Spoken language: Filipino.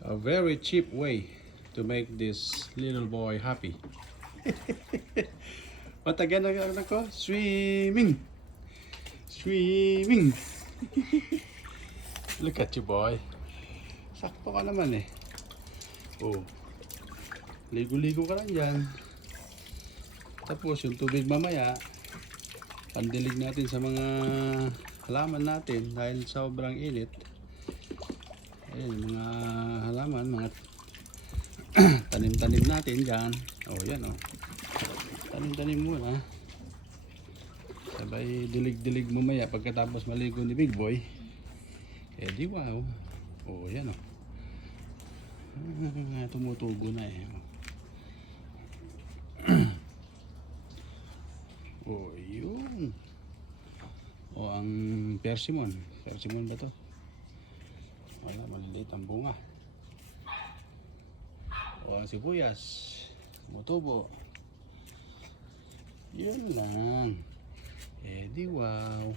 A very cheap way to make this little boy happy. What again ako? Swimming. Swimming. Look at you, boy. Sakto ka naman eh. Oh. Ligo-ligo ka lang dyan. Tapos yung tubig mamaya, pandilig natin sa mga halaman natin dahil sobrang init. Ayun, mga halaman, mga tanim-tanim natin dyan. Oh, yan oh. Tanim-tanim muna. Sabay dilig-dilig mamaya pagkatapos maligo ni Big Boy. Eh di wow. Oh, yan oh. Tumutubo na eh. Oh, yun. O, ang persimmon. Persimmon ba to? Wala, maliliit ang bunga. O, ang sibuyas. Tumutubo. Yun lang. Eh, di wow.